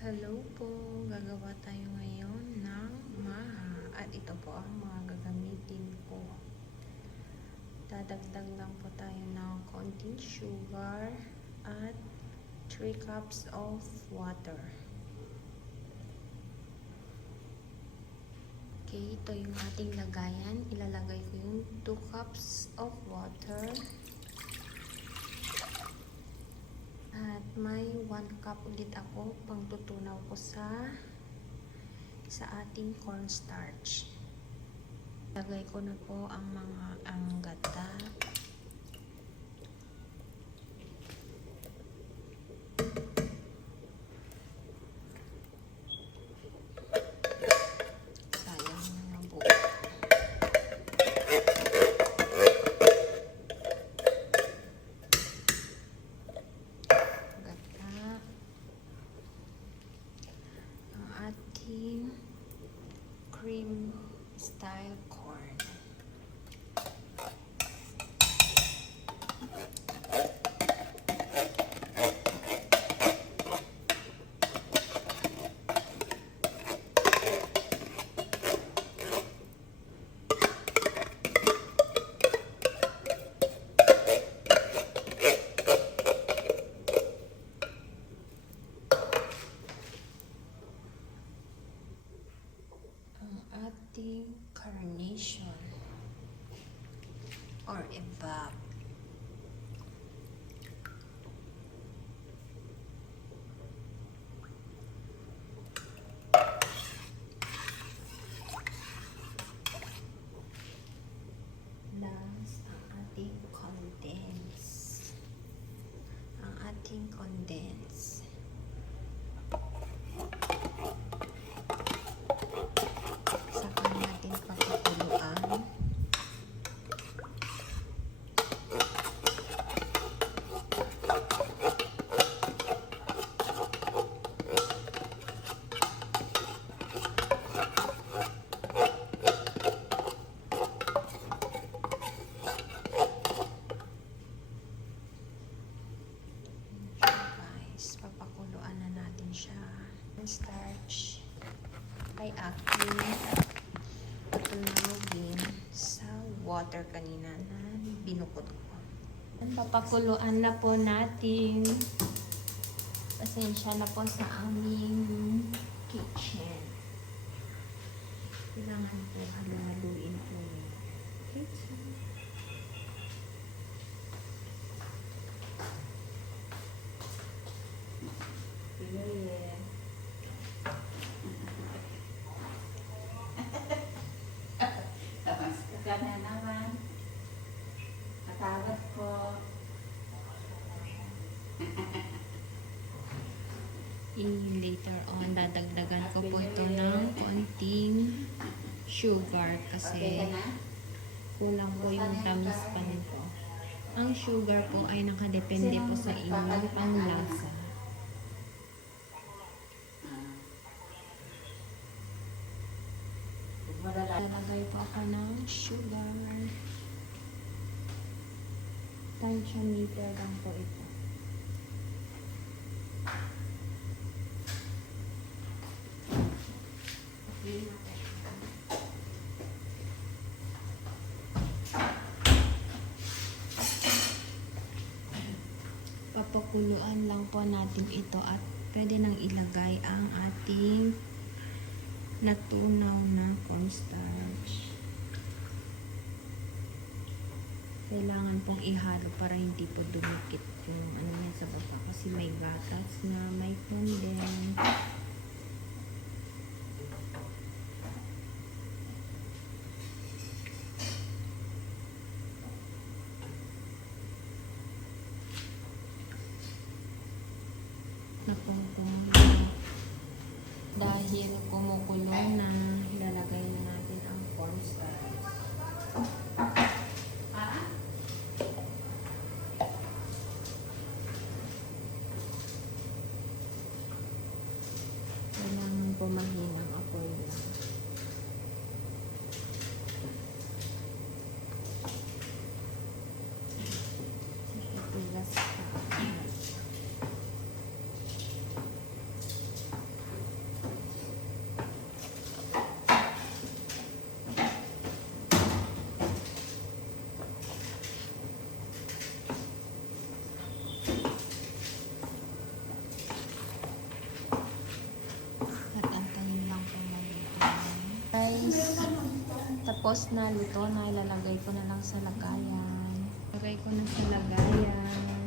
Hello po, gagawa tayo ngayon ng maha at ito po ang mga gagamitin ko. Dadagdag lang po tayo ng konting sugar at 3 cups of water. Okay, ito yung ating lagayan. Ilalagay ko yung 2 cups of water. At may 1 cup ulit ako pang tutunaw ko sa ating cornstarch. Lagay ko na po ang gata. Sayang na nabuo. Cream style corn. Ating carnation or evap. Last, ang ating condense. Papakuluan na natin siya. Starch ay aking tunawin sa water kanina na binukod ko. Papakuluan na po natin. Pasensya na po sa aming kitchen. Kailangan po halo-haluin po yung kitchen. Na naman. Katawad ko. Later on, dadagdagan ko po ito ng konting sugar kasi kulang po yung tamis pa nito. Ang sugar po ay nakadepende po sa inyong panglasa. Lalagay po ako ng sugar. Tansya meter lang po ito. Papakuluan lang po natin ito at pwede nang ilagay ang ating natunaw na cornstarch. Kailangan pong ihalo para hindi po dumikit yung ano yan sa baba kasi may gatas na may condense. Dahil kumukulong na, ilalagay na natin ang cornstarch. Kailangan po mahinang apoy lang. Itugas pa. tapos na, luto na, ilalagay ko na lang sa lagayan. Lagay ko na sa lagayan.